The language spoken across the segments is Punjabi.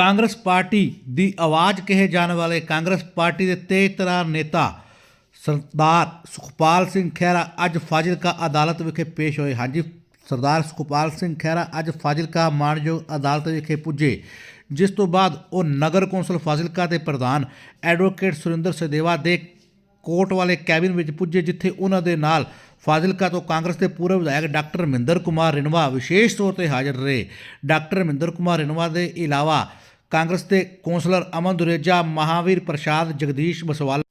ਕਾਂਗਰਸ ਪਾਰਟੀ ਦੀ ਆਵਾਜ਼ ਕਹੇ ਜਾਣ ਵਾਲੇ ਕਾਂਗਰਸ ਪਾਰਟੀ ਦੇ ਤੇਜ਼ਤਰਾਰ ਨੇਤਾ ਸਰਦਾਰ ਸੁਖਪਾਲ ਸਿੰਘ ਖਹਿਰਾ ਅੱਜ ਫਾਜ਼ਿਲਕਾ ਅਦਾਲਤ ਵਿਖੇ ਪੇਸ਼ ਹੋਏ ਹਾਂਜੀ ਸਰਦਾਰ ਸੁਖਪਾਲ ਸਿੰਘ ਖਹਿਰਾ ਅੱਜ ਫਾਜ਼ਿਲਕਾ ਮਾਣਯੋਗ ਅਦਾਲਤ ਵਿਖੇ ਪੁੱਜੇ, ਜਿਸ ਤੋਂ ਬਾਅਦ ਉਹ ਨਗਰ ਕੌਂਸਲ ਫਾਜ਼ਿਲਕਾ ਦੇ ਪ੍ਰਧਾਨ ਐਡਵੋਕੇਟ ਸੁਰਿੰਦਰ ਸਦੇਵਾ ਦੇ ਕੋਰਟ ਵਾਲੇ ਕੈਬਿਨ ਵਿੱਚ ਪੁੱਜੇ, ਜਿੱਥੇ ਉਹਨਾਂ ਦੇ ਨਾਲ ਫਾਜ਼ਿਲਕਾ ਤੋਂ ਕਾਂਗਰਸ ਦੇ ਪੂਰਵ ਵਿਧਾਇਕ ਡਾਕਟਰ ਮਹਿੰਦਰ ਕੁਮਾਰ ਰਿਨਵਾ ਵਿਸ਼ੇਸ਼ ਤੌਰ ਤੇ ਹਾਜ਼ਰ ਰਹੇ। ਡਾਕਟਰ ਮਹਿੰਦਰ ਕੁਮਾਰ ਰਿਨਵਾ ਦੇ ਇਲਾਵਾ ਕਾਂਗਰਸ ਦੇ ਕੌਂਸਲਰ ਅਮਨ ਦੁਰੇਜਾ ਮਹਾਵੀਰ ਪ੍ਰਸ਼ਾਦ ਜਗਦੀਸ਼ ਬਸਵਾਲ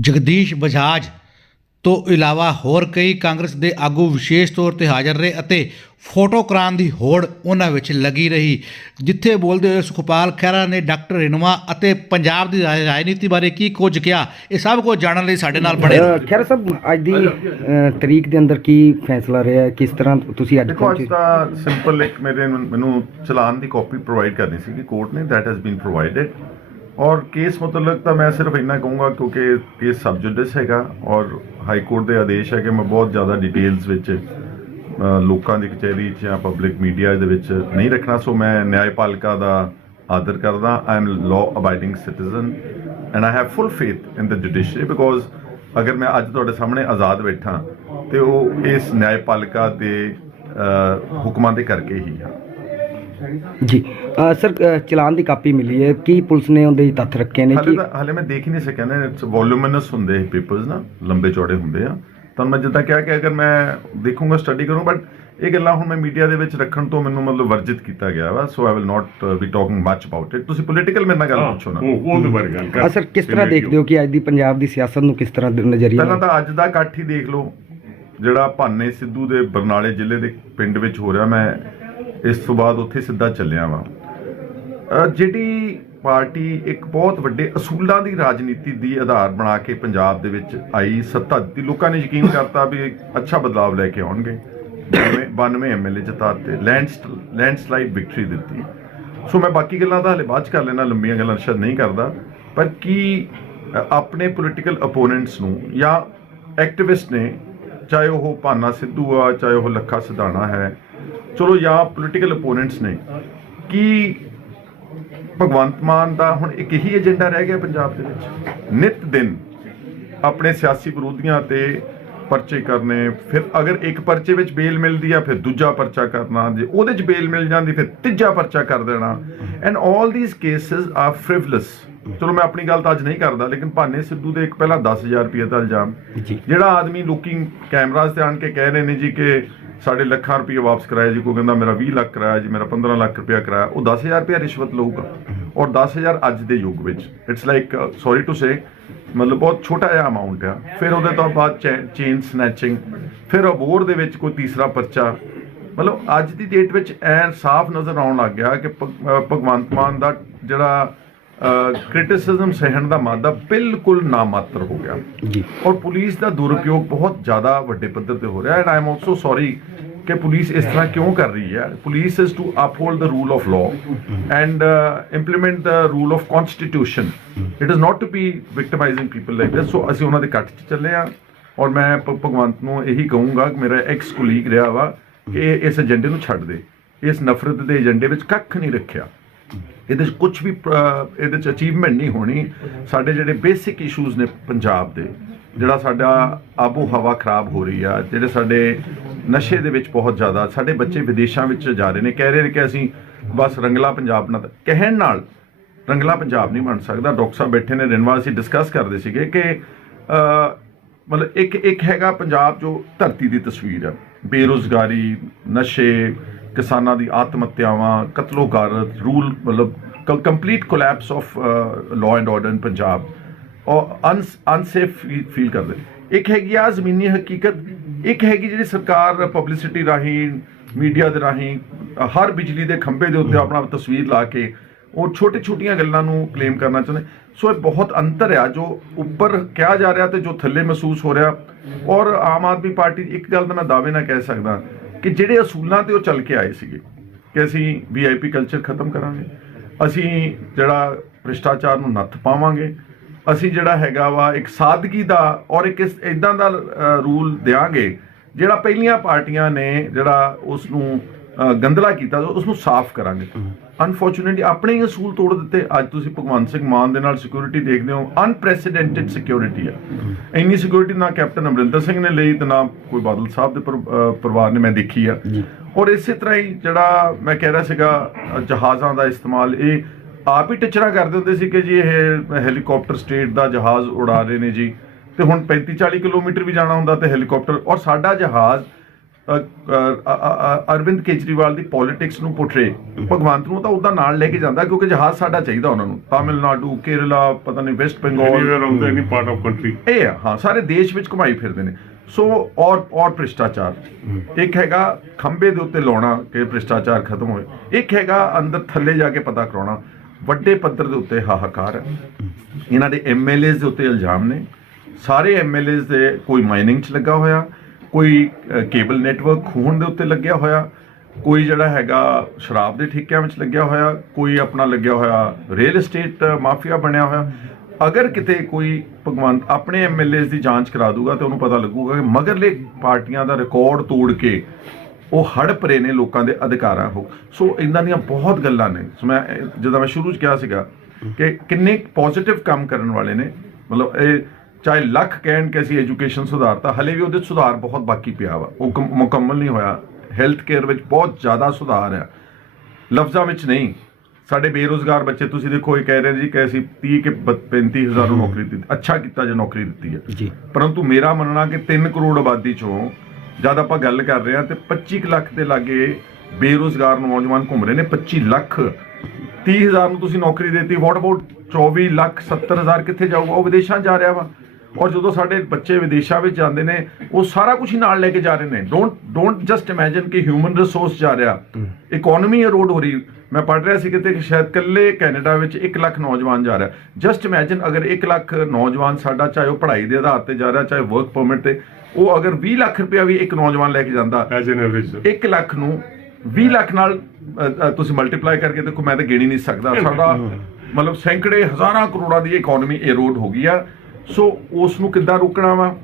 ਜਗਦੀਸ਼ ਬਜਾਜ ਤੋਂ ਇਲਾਵਾ ਹੋਰ ਕਈ ਕਾਂਗਰਸ ਦੇ ਆਗੂ ਵਿਸ਼ੇਸ਼ ਤੌਰ ਤੇ ਹਾਜ਼ਰ ਰਹੇ ਅਤੇ ਫੋਟੋ ਕਰਾਉਣ ਦੀ ਹੋੜ ਉਹਨਾਂ ਵਿੱਚ ਲੱਗੀ ਰਹੀ ਜਿੱਥੇ ਬੋਲਦੇ ਹੋਏ ਸੁਖਪਾਲ ਖਹਿਰਾ ਨੇ ਡਾਕਟਰ ਰਿਨਵਾ ਅਤੇ ਪੰਜਾਬ ਦੀ ਰਾਜ- ਰਾਜਨੀਤੀ ਬਾਰੇ ਕੀ ਕੁਝ ਕਿਹਾ ਇਹ ਸਭ ਕੁਝ ਜਾਣਨ ਲਈ ਸਾਡੇ ਨਾਲ ਬਣੇ ਖੈਰ ਸਾਹਿਬ ਅੱਜ ਦੀ ਤਰੀਕ ਦੇ ਅੰਦਰ ਕੀ ਫੈਸਲਾ ਰਿਹਾ? ਕਿਸ ਤਰ੍ਹਾਂ ਤੁਸੀਂ ਅੱਜ ਦੇਖੋ ਪਹੁੰਚੇ ਤਾਂ ਸਿੰਪਲ ਇੱਕ ਮੇਰੇ ਨੂੰ- ਮੈਨੂੰ ਚਲਾਨ ਦੀ ਕਾਪੀ ਪ੍ਰੋਵਾਈਡ ਕਰਨੀ ਸੀ ਕਿ ਕੋਰਟ ਨੇ that has been provided ਔਰ ਕੇਸ ਮੁਤਲਕ ਤਾਂ ਮੈਂ ਸਿਰਫ ਇੰਨਾ ਕਹੂੰਗਾ ਕਿਉਂਕਿ ਇਹ ਸਬ ਜੁਡਿਸ ਹੈਗਾ ਔਰ ਹਾਈ ਕੋਰਟ ਦੇ ਆਦੇਸ਼ ਹੈ ਕਿ ਮੈਂ ਬਹੁਤ ਜ਼ਿਆਦਾ ਡਿਟੇਲਸ ਵਿੱਚ ਲੋਕਾਂ ਦੀ ਕਚਹਿਰੀ 'ਚ ਜਾਂ ਪਬਲਿਕ ਮੀਡੀਆ ਦੇ ਵਿੱਚ ਨਹੀਂ ਰੱਖਣਾ। ਸੋ ਮੈਂ ਨਿਆਂਪਾਲਿਕਾ ਦਾ ਆਦਰ ਕਰਦਾ। I am law abiding citizen and I have full faith in the judiciary because ਅਗਰ ਮੈਂ ਅੱਜ ਤੁਹਾਡੇ ਸਾਹਮਣੇ ਆਜ਼ਾਦ ਬੈਠਾ, ਤੇ ਉਹ ਇਸ ਨਿਆਂਪਾਲਿਕਾ ਦੇ ਹੁਕਮਾਂ ਦੇ ਕਰਕੇ ਹੀ ਆ। ਜੀ। ਸਰ ਚਲਾਨ ਦੀ ਕਾਪੀ ਮਿਲੀ ਹੈ। ਕੀ ਪੁਲਿਸ ਨੇ ਉਹਦੇ ਤੱਥ ਰੱਖੇ ਨੇ ਹਾਲੇ ਕਿ ਤਾਂ ਹਾਲੇ ਮੈਂ ਦੇਖ ਹੀ ਨਹੀਂ ਸਕਿਆ ਨਾ। ਇਟਸ ਵੋਲੂਮਿਨਸ ਹੁੰਦੇ ਪੇਪਰਸ ਨਾ। ਲੰਬੇ ਚੌੜੇ ਹੁੰਦੇ ਆ। ਤਾਂ ਮੈਂ ਜਿੱਦਾਂ ਕਿਹਾ ਕਿ ਅਗਰ ਮੈਂ ਦੇਖੂੰਗਾ ਸਟੱਡੀ ਕਰੂੰ ਬਟ ਇਹ ਗੱਲਾਂ ਹੁਣ ਮੈਂ ਮੀਡੀਆ ਦੇ ਵਿੱਚ ਰੱਖਣ ਤੋਂ ਮੈਨੂੰ ਮਤਲਬ ਵਰਜਿਤ ਕੀਤਾ ਗਿਆ ਵਾ। So I will not be talking much about it ਤੁਸੀਂ ਪੋਲੀਟੀਕਲ ਮੇਰੇ ਨਾਲ ਗੱਲ ਪੁੱਛੋ ਨਾ। ਉਹ ਉਹ ਤੇ ਬਾਰੇ ਗੱਲ ਕਰ ਆ ਸਰ ਕਿਸ ਤਰ੍ਹਾਂ ਦੇਖਦੇ ਹੋ ਕਿ ਅੱਜ ਦੀ ਪੰਜਾਬ ਦੀ ਸਿਆਸਤ ਨੂੰ ਕਿਸ ਤਰ੍ਹਾਂ ਦੇ ਨਜ਼ਰੀਆ ਪਹਿਲਾਂ ਤਾਂ ਅੱਜ ਦਾ ਇਕੱਠ ਹੀ ਦੇਖ ਲਓ। ਜਿਹੜਾ ਭਾਨੇ ਸਿੱਧੂ ਦੇ ਬਰਨਾਲੇ ਜ਼ਿਲ੍ਹੇ ਦੇ ਪਿੰਡ ਵਿੱਚ ਹੋ ਰਿਹਾ ਮੈਂ ਇਸ ਤੋਂ ਬਾਅਦ ਉੱਥੇ ਸਿੱਧਾ ਚੱਲਿਆ ਵਾਂ। ਜਿਹੜੀ ਪਾਰਟੀ ਇੱਕ ਬਹੁਤ ਵੱਡੇ ਅਸੂਲਾਂ ਦੀ ਰਾਜਨੀਤੀ ਦੀ ਆਧਾਰ ਬਣਾ ਕੇ ਪੰਜਾਬ ਦੇ ਵਿੱਚ ਆਈ, ਸੱਤਾ ਦਿੱਤੀ, ਲੋਕਾਂ ਨੇ ਯਕੀਨ ਕਰਤਾ ਵੀ ਅੱਛਾ ਬਦਲਾਵ ਲੈ ਕੇ ਆਉਣਗੇ। 92 ਐਮਐਲਏ ਜਿਤਾਤੇ ਲੈਂਡ ਲੈਂਡਸਲਾਈਡ ਵਿਕਟਰੀ ਦਿੱਤੀ। ਸੋ ਮੈਂ ਬਾਕੀ ਗੱਲਾਂ ਤਾਂ ਹਲੇ ਬਾਅਦ ਚ ਕਰ ਲੈਣਾ ਲੰਬੀਆਂ ਗੱਲਾਂ ਸ਼ਾਇਦ ਨਹੀਂ ਕਰਦਾ। ਪਰ ਕੀ ਆਪਣੇ ਪੋਲੀਟੀਕਲ ਅਪੋਨੈਂਟਸ ਨੂੰ ਜਾਂ ਐਕਟਿਵਿਸਟ ਨੇ, ਚਾਹੇ ਉਹ ਭਾਨਾ ਸਿੱਧੂ ਆ, ਚਾਹੇ ਉਹ ਲੱਖਾ ਸਿਧਾਣਾ ਹੈ ਚਲੋ ਜਾਂ ਪੋਲੀਟੀਕਲ ਅਪੋਨੈਂਟਸ ਨੇ। ਕੀ ਭਗਵੰਤ ਮਾਨ ਦਾ ਹੁਣ ਇੱਕ ਇਹੀ ਏਜੰਡਾ ਰਹਿ ਗਿਆ ਪੰਜਾਬ ਦੇ ਵਿੱਚ? ਨਿਤ ਦਿਨ ਆਪਣੇ ਸਿਆਸੀ ਵਿਰੋਧੀਆਂ ਤੇ ਪਰਚੇ ਕਰਨੇ ਫਿਰ ਅਗਰ ਇੱਕ ਪਰਚੇ ਵਿੱਚ ਬੇਲ ਮਿਲਦੀ ਆ ਫਿਰ ਦੂਜਾ ਪਰਚਾ ਕਰਨਾ ਜੇ ਉਹਦੇ 'ਚ ਬੇਲ ਮਿਲ ਜਾਂਦੀ ਫਿਰ ਤੀਜਾ ਪਰਚਾ ਕਰ ਦੇਣਾ। And 올 these cases are frivolous ਚਲੋ ਮੈਂ ਆਪਣੀ ਗੱਲ ਤਾਂ ਅੱਜ ਨਹੀਂ ਕਰਦਾ ਲੇਕਿਨ ਭਾਨੇ ਸਿੱਧੂ ਦੇ ਇੱਕ ਪਹਿਲਾਂ 10000 ਰੁਪਏ ਦਾ ਇਲਜ਼ਾਮ। ਜਿਹੜਾ ਆਦਮੀ ਲੋਕੀ ਕੈਮਰਾਜ਼ ਤੇ ਆਣ ਕੇ ਕਹਿ ਰਹੇ ਨੇ ਜੀ ਕਿ ਸਾਡੇ ਲੱਖਾਂ ਰੁਪਏ ਵਾਪਸ ਕਰਾਇਆ ਜੀ, ਕੋਈ ਕਹਿੰਦਾ ਮੇਰਾ 20 ਲੱਖ ਕਰਾਇਆ ਜੀ, ਮੇਰਾ 15 ਲੱਖ ਰੁਪਇਆ ਕਰਾਇਆ, ਉਹ 10000 ਰੁਪਇਆ ਰਿਸ਼ਵਤ ਲਊਗਾ। ਔਰ 10000 ਅੱਜ ਦੇ ਯੁੱਗ ਵਿੱਚ it's like sorry to say ਮਤਲਬ ਬਹੁਤ ਛੋਟਾ ਜਿਹਾ ਅਮਾਉਂਟ ਆ। ਫਿਰ ਉਹਦੇ ਤੋਂ ਬਾਅਦ ਚੇਨ ਸਨੈਚਿੰਗ ਫਿਰ ਅਬੋਰ ਦੇ ਵਿੱਚ ਕੋਈ ਤੀਸਰਾ ਪਰਚਾ। ਮਤਲਬ ਅੱਜ ਦੀ ਡੇਟ ਵਿੱਚ ਐ ਸਾਫ਼ ਨਜ਼ਰ ਆਉਣ ਲੱਗ ਗਿਆ ਕਿ ਭਗ- ਭਗਵੰਤ ਮਾਨ ਦਾ ਜਿਹੜਾ ਕ੍ਰਿਟਿਸਿਜ਼ਮ ਸਹਿਣ ਦਾ ਮਾਦਾ ਬਿਲਕੁਲ ਨਾਮਾਤਰ ਹੋ ਗਿਆ। ਜੀ। ਔਰ ਪੁਲਿਸ ਦਾ ਦੁਰਉਪਯੋਗ ਬਹੁਤ ਜ਼ਿਆਦਾ ਵੱਡੇ ਪੱਧਰ ਤੇ ਹੋ ਰਿਹਾ and I am also sorry ਕਿ ਪੁਲਿਸ ਇਸ ਤਰ੍ਹਾਂ ਕਿਉਂ ਕਰ ਰਹੀ ਹੈ। Police is to uphold the rule of law and implement the rule of constitution it is not to be victimising people like this so ਅਸੀਂ ਉਹਨਾਂ ਦੇ ਕੱਟ 'ਚ ਚੱਲੇ ਆ ਔਰ ਮੈਂ ਭਗਵੰਤ ਨੂੰ ਇਹੀ ਕਹੂੰਗਾ ਕਿ ਮੇਰਾ ਐਕਸ ਕੁਲੀਗ ਰਿਹਾ ਵਾ ਕਿ ਇਸ ਏਜੰਡੇ ਨੂੰ ਛੱਡ ਦੇ। ਇਸ ਨਫ਼ਰਤ ਦੇ ਏਜੰਡੇ ਵਿੱਚ ਕੱਖ ਨਹੀਂ ਰੱਖਿਆ। ਇਹਦੇ 'ਚ ਕੁਝ ਵੀ ਅਹ, ਇਹਦੇ 'ਚ ਅਚੀਵਮੈਂਟ ਨਹੀਂ ਹੋਣੀ। ਸਾਡੇ ਜਿਹੜੇ ਬੇਸਿਕ ਇਸ਼ੂਜ਼ ਨੇ ਪੰਜਾਬ ਦੇ ਜਿਹੜਾ ਸਾਡਾ ਆਬੋ ਹਵਾ ਖਰਾਬ ਹੋ ਰਹੀ ਆ ਜਿਹੜੇ ਸਾਡੇ ਨਸ਼ੇ ਦੇ ਵਿੱਚ ਬਹੁਤ ਜ਼ਿਆਦਾ ਸਾਡੇ ਬੱਚੇ ਵਿਦੇਸ਼ਾਂ ਵਿੱਚ ਜਾ ਰਹੇ ਨੇ ਕਹਿ ਰਹੇ ਨੇ ਕਿ ਅਸੀਂ ਬਸ ਰੰਗਲਾ ਪੰਜਾਬ ਨਾਲ ਕਹਿਣ ਨਾਲ ਰੰਗਲਾ ਪੰਜਾਬ ਨਹੀਂ ਬਣ ਸਕਦਾ। ਡਾਕਟਰ ਸਾਹਿਬ ਬੈਠੇ ਨੇ ਰਿਨਵਾ ਅਸੀਂ ਡਿਸਕਸ ਕਰਦੇ ਸੀਗੇ ਕਿ ਅਹ, ਮਤਲਬ ਇੱਕ ਇੱਕ ਹੈਗਾ ਪੰਜਾਬ ਜੋ ਧਰਤੀ ਦੀ ਤਸਵੀਰ ਹੈ ਬੇਰੁਜ਼ਗਾਰੀ ਨਸ਼ੇ ਕਿਸਾਨਾਂ ਦੀ ਆਤਮ ਹੱਤਿਆਵਾਂ ਕਤਲੋਗਾਰਤ ਰੂਲ ਮਤਲਬ complete collapse of law and order in Punjab ਔਰ ਅਨਸੇਫ ਫੀਲ ਕਰਦੇ ਇੱਕ ਹੈਗੀ ਆ ਜ਼ਮੀਨੀ ਹਕੀਕਤ ਇੱਕ ਹੈਗੀ ਜਿਹੜੀ ਸਰਕਾਰ ਪਬਲਿਸਿਟੀ ਰਾਹੀਂ ਮੀਡੀਆ ਦੇ ਰਾਹੀਂ ਹਰ ਬਿਜਲੀ ਦੇ ਖੰਭੇ ਦੇ ਉੱਤੇ ਆਪਣਾ ਤਸਵੀਰ ਲਾ ਕੇ ਉਹ ਛੋਟੇ ਛੋਟੀਆਂ ਗੱਲਾਂ ਨੂੰ ਕਲੇਮ ਕਰਨਾ ਚਾਹੁੰਦੇ ਸੋ ਇਹ ਬਹੁਤ ਅੰਤਰ ਆ ਜੋ ਉੱਪਰ ਕਿਹਾ ਜਾ ਰਿਹਾ ਤੇ ਜੋ ਥੱਲੇ ਮਹਿਸੂਸ ਹੋ ਰਿਹਾ ਔਰ ਆਮ ਆਦਮੀ ਪਾਰਟੀ ਇੱਕ ਗੱਲ ਤਾਂ ਮੈਂ ਦਾਅਵੇ ਨਾਲ ਕਹਿ ਸਕਦਾ ਕਿ ਜਿਹੜੇ ਅਸੂਲਾਂ ਤੇ ਉਹ ਚੱਲ ਕੇ ਆਏ ਸੀਗੇ ਕਿ ਅਸੀਂ ਵੀਆਈਪੀ ਕਲਚਰ ਖਤਮ ਕਰਾਂਗੇ ਅਸੀਂ ਜਿਹੜਾ ਭ੍ਰਿਸ਼ਟਾਚਾਰ ਨੂੰ ਨੱਥ ਪਾਵਾਂਗੇ। ਅਸੀਂ ਜਿਹੜਾ ਹੈਗਾ ਵਾ ਇੱਕ ਸਾਦਗੀ ਦਾ ਔਰ ਇੱਕ ਇਦਾਂ ਦਾ ਰੂਲ ਦੇਾਂਗੇ ਜਿਹੜਾ ਪਹਿਲੀਆਂ ਪਾਰਟੀਆਂ ਨੇ ਜਿਹੜਾ ਉਸ ਨੂੰ ਗੰਦਲਾ ਕੀਤਾ ਉਸ ਨੂੰ ਸਾਫ਼ ਕਰਾਂਗੇ। ਅਨਫੋਰਚੂਨੇਟਲੀ ਆਪਣੇ ਹੀ ਅਸੂਲ ਤੋੜ ਦਿੱਤੇ। ਅੱਜ ਤੁਸੀਂ ਭਗਵੰਤ ਸਿੰਘ ਮਾਨ ਦੇ ਨਾਲ ਸਿਕਿਉਰਿਟੀ ਦੇਖਦੇ ਹੋ। ਅਨਪ੍ਰੈਸੀਡੈਂਟਡ ਸਿਕਿਉਰਿਟੀ ਹੈ ਇੰਨੀ ਸਿਕਿਉਰਿਟੀ ਨਾ ਕੈਪਟਨ ਅਮਰਿੰਦਰ ਸਿੰਘ ਨੇ ਲਈ ਤੇ ਨਾ ਕੋਈ ਬਾਦਲ ਸਾਹਿਬ ਦੇ ਪਰਿਵਾਰ ਨੇ ਮੈਂ ਦੇਖੀ ਆ। ਔਰ ਇਸੇ ਤਰ੍ਹਾਂ ਹੀ ਜਿਹੜਾ ਮੈਂ ਕਹਿ ਰਿਹਾ ਸੀਗਾ ਜਹਾਜ਼ਾਂ ਦਾ ਇਸਤੇਮਾਲ ਇਹ ਆਪ ਹੀ ਟਿਚਰਾ ਕਰਦੇ ਹੁੰਦੇ ਸੀ ਕਿ ਜੀ ਇਹ ਹੈਲੀਕਾਪਟਰ ਸਟੇਟ ਦਾ ਜਹਾਜ਼ ਉਡਾ ਰਹੇ ਨੇ ਜੀ। ਤੇ ਹੁਣ 35 40 ਕਿਲੋਮੀਟਰ ਵੀ ਜਾਣਾ ਹੁੰਦਾ ਤੇ ਹੈਲੀਕਾਪਟਰ ਔਰ ਸਾਡਾ ਜਹਾਜ਼ ਅਰਵਿੰਦ ਕੇਜਰੀਵਾਲ ਦੀ ਪੋਲਿਟਿਕਸ ਨੂੰ ਪੁੱਟਰੇ ਭਗਵੰਤ ਨੂੰ ਤਾਂ ਉਹਦਾ ਨਾਲ ਲੈ ਕੇ ਜਾਂਦਾ ਕਿਉਂਕਿ ਜਹਾਜ਼ ਸਾਡਾ ਚਾਹੀਦਾ ਉਹਨਾਂ ਨੂੰ। ਤਾਮਿਲਨਾਡੂ ਕੇਰਲਾ ਪਤਾ ਨਹੀਂ ਵੈਸਟ ਬੰਗਾਲ. ਇਹ ਹਾਂ ਸਾਰੇ ਦੇਸ਼ ਵਿੱਚ ਘੁਮਾਈ ਫਿਰਦੇ ਨੇ। ਸੋ ਔਰ ਔਰ ਭ੍ਰਿਸ਼ਟਾਚਾਰ। ਇੱਕ ਹੈਗਾ ਖੰਬੇ ਦੇ ਉੱਤੇ ਲਾਉਣਾ ਕਿ ਭ੍ਰਿਸ਼ਟਾਚਾਰ ਖਤਮ ਹੋਏ। ਇੱਕ ਹੈਗਾ ਅੰਦਰ ਥੱਲੇ ਜਾ ਕੇ ਪਤਾ ਕਰਾਉਣਾ। ਵੱਡੇ ਪੱਧਰ ਦੇ ਉੱਤੇ ਹਾਹਾਕਾਰ ਹੈ। ਇਹਨਾਂ ਦੇ ਐਮਐਲਏਜ਼ ਦੇ ਉੱਤੇ ਇਲਜ਼ਾਮ ਨੇ। ਸਾਰੇ ਐਮਐਲਏਜ਼ ਦੇ ਕੋਈ ਮਾਈਨਿੰਗ 'ਚ ਲੱਗਾ ਹੋਇਆ। ਕੋਈ ਕੇਬਲ ਨੈਟਵਰਕ ਖੂਨ ਦੇ ਉੱਤੇ ਲੱਗਿਆ ਹੋਇਆ, ਕੋਈ ਜਿਹੜਾ ਹੈਗਾ ਸ਼ਰਾਬ ਦੇ ਠੇਕਿਆਂ ਵਿੱਚ ਲੱਗਿਆ ਹੋਇਆ, ਕੋਈ ਆਪਣਾ ਲੱਗਿਆ ਹੋਇਆ ਰੀਅਲ ਏਸਟੇਟ ਮਾਫੀਆ ਬਣਿਆ ਹੋਇਆ, ਅਗਰ ਕਿਤੇ ਕੋਈ ਭਗਵੰਤ ਆਪਣੇ ਐਮਐਲਏਜ਼ ਦੀ ਜਾਂਚ ਕਰਾ ਦੂਗਾ ਤੇ ਉਹਨੂੰ ਪਤਾ ਲੱਗੂਗਾ ਕਿ ਮਗਰਲੇ ਪਾਰਟੀਆਂ ਦਾ ਰਿਕਾਰਡ ਤੋੜ ਕੇ ਉਹ ਹੜ ਪਰੇ ਨੇ ਲੋਕਾਂ ਦੇ ਅਧਿਕਾਰਾਂ ਹੋ। ਸੋ ਇਹਨਾਂ ਦੀਆਂ ਬਹੁਤ ਗੱਲਾਂ ਨੇ। ਸੋ ਮੈਂ ਇਹ- ਜਦੋਂ ਮੈਂ ਸ਼ੁਰੂ ਚ ਕਿਹਾ ਸੀਗਾ ਕਿ ਕਿੰਨੇ ਪੋਜ਼ਿਟਿਵ ਕੰਮ ਕਰਨ ਵਾਲੇ ਨੇ। ਮਤਲਬ ਇਹ ਚਾਹੇ ਲੱਖ ਕਹਿਣ ਕਿ ਅਸੀਂ ਐਜੂਕੇਸ਼ਨ ਸੁਧਾਰਤਾ ਹਲੇ ਵੀ ਉਹਦੇ ਸੁਧਾਰ ਬਹੁਤ ਬਾਕੀ ਪਿਆ ਵਾ। ਉਹ ਕਮ- ਮੁਕੰਮਲ ਨਹੀਂ ਹੋਇਆ। ਹੈਲਥ ਕੇਅਰ ਵਿੱਚ ਬਹੁਤ ਜ਼ਿਆਦਾ ਸੁਧਾਰ ਆ। ਲਫ਼ਜ਼ਾਂ ਵਿੱਚ ਨਹੀਂ। ਸਾਡੇ ਬੇਰੋਜ਼ਗਾਰ ਬੱਚੇ ਤੁਸੀਂ ਦੇਖੋ ਇਹ ਕਹਿ ਰਹੇ ਜੀ ਕਿ ਅਸੀਂ 30 ਕਿ 35000 ਨੂੰ ਨੌਕਰੀ ਦਿੱਤੀ। ਅੱਛਾ ਕੀਤਾ ਜੇ ਨੌਕਰੀ ਦਿੱਤੀ ਹੈ ਜੀ। ਪਰੰਤੂ ਮੇਰਾ ਮੰਨਣਾ ਕਿ 3 ਕਰੋੜ ਆਬਾਦੀ ਚੋਂ ਜਦ ਆਪਾਂ ਗੱਲ ਕਰ ਰਹੇ ਹਾਂ ਤੇ 25 ਕੁ ਲੱਖ ਦੇ ਲਾਗੇ ਬੇਰੋਜ਼ਗਾਰ ਨੌਜਵਾਨ ਘੁੰਮ ਰਹੇ ਨੇ 25 ਲੱਖ। 30000 ਨੂੰ ਤੁਸੀਂ ਨੌਕਰੀ ਦੇਤੀ। ਵਾਟ ਅਬਾਊਟ 24 ਲੱਖ 70000 ਕਿੱਥੇ ਜਾਊਗਾ? ਉਹ ਵਿਦੇਸ਼ਾਂ ਜਾ ਰਿਹਾ ਵਾ। ਔਰ ਜਦੋਂ ਸਾਡੇ ਬੱਚੇ ਵਿਦੇਸ਼ਾਂ ਵਿੱਚ ਜਾਂਦੇ ਨੇ ਉਹ ਸਾਰਾ ਕੁਝ ਨਾਲ ਲੈ ਕੇ ਜਾ ਰਹੇ ਨੇ। ਡੋਂਟ ਡੋਂਟ ਜਸਟ ਇਮੇਜਿਨ ਕਿ ਹਿਊਮਨ ਰਿਸੋਰਸ ਜਾ ਰਿਹਾ। ਇਕਨੋਮੀ erode ਹੋ ਰਹੀ। ਮੈਂ ਪੜ੍ਹ ਰਿਹਾ ਸੀ ਕਿਤੇ ਕਿ ਸ਼ਾਇਦ ਕੱਲੇ ਕੈਨੇਡਾ ਵਿੱਚ 1 ਲੱਖ ਨੌਜਵਾਨ ਜਾ ਰਿਹਾ। ਜਸਟ ਇਮੇਜਿਨ ਅਗਰ 1 ਲੱਖ ਨੌਜਵਾਨ ਸਾਡਾ ਚਾਹੇ ਉਹ ਪੜ੍ਹਾਈ ਦੇ ਆਧਾਰ ਤੇ ਜਾ ਰਿਹਾ ਚਾਹੇ ਵਰਕ ਪਰਮਿਟ ਤੇ ਉਹ ਅਗਰ 20 ਲੱਖ ਰੁਪਇਆ ਵੀ ਇੱਕ ਨੌਜਵਾਨ ਲੈ ਕੇ ਜਾਂਦਾ। Sir. 1 ਲੱਖ ਨੂੰ 20 ਲੱਖ ਨਾਲ ਤੁਸੀਂ ਮਲਟੀਪਲਾਈ ਕਰਕੇ ਦੇਖੋ ਮੈਂ ਤਾਂ ਗਿਣ ਨਹੀਂ ਸਕਦਾ। ਸਾਡਾ ਮਤਲਬ ਸੈਂਕੜੇ ਹਜ਼ਾਰਾਂ ਕਰੋੜਾਂ ਦੀ ਇਕਨੋਮੀ erode ਹੋ ਗਈ ਆ। ਸੋ ਉਸ ਨੂੰ ਕਿੱਦਾਂ ਰੋਕਣਾ ਵਾ?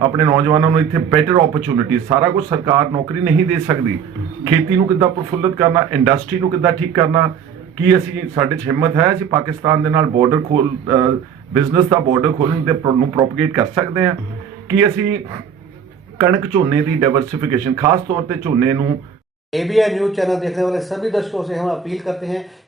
ਆਪਣੇ ਨੌਜਵਾਨਾਂ ਨੂੰ ਇੱਥੇ ਬੈਟਰ ਓਪਰਚੁਨਿਟੀ ਸਾਰਾ ਕੁਝ ਸਰਕਾਰ ਨੌਕਰੀ ਨਹੀਂ ਦੇ ਸਕਦੀ। ਖੇਤੀ ਨੂੰ ਕਿੱਦਾਂ ਪ੍ਰਫੁੱਲਤ ਕਰਨਾ ਇੰਡਸਟਰੀ ਨੂੰ ਕਿੱਦਾਂ ਠੀਕ ਕਰਨਾ, ਕੀ ਅਸੀਂ, ਸਾਡੇ 'ਚ ਹਿੰਮਤ ਹੈ ਅਸੀਂ ਪਾਕਿਸਤਾਨ ਦੇ ਨਾਲ ਬਾਰਡਰ ਖੋਲ ਬਿਜ਼ਨਸ ਦਾ ਬਾਰਡਰ ਖੋਲਣ ਦੇ ਨੂੰ ਪ੍ਰੋਪਗੇਟ ਕਰ ਸਕਦੇ ਹਾਂ? ਕੀ ਅਸੀਂ ਕਣਕ ਝੋਨੇ ਦੀ ਡਾਈਵਰਸਿਫਿਕੇਸ਼ਨ ਖਾਸ ਤੌਰ ਤੇ ਝੋਨੇ ਨੂੰ एबीआर न्यूज चैनल देखने वाले सभी दर्शकों से हम अपील करते हैं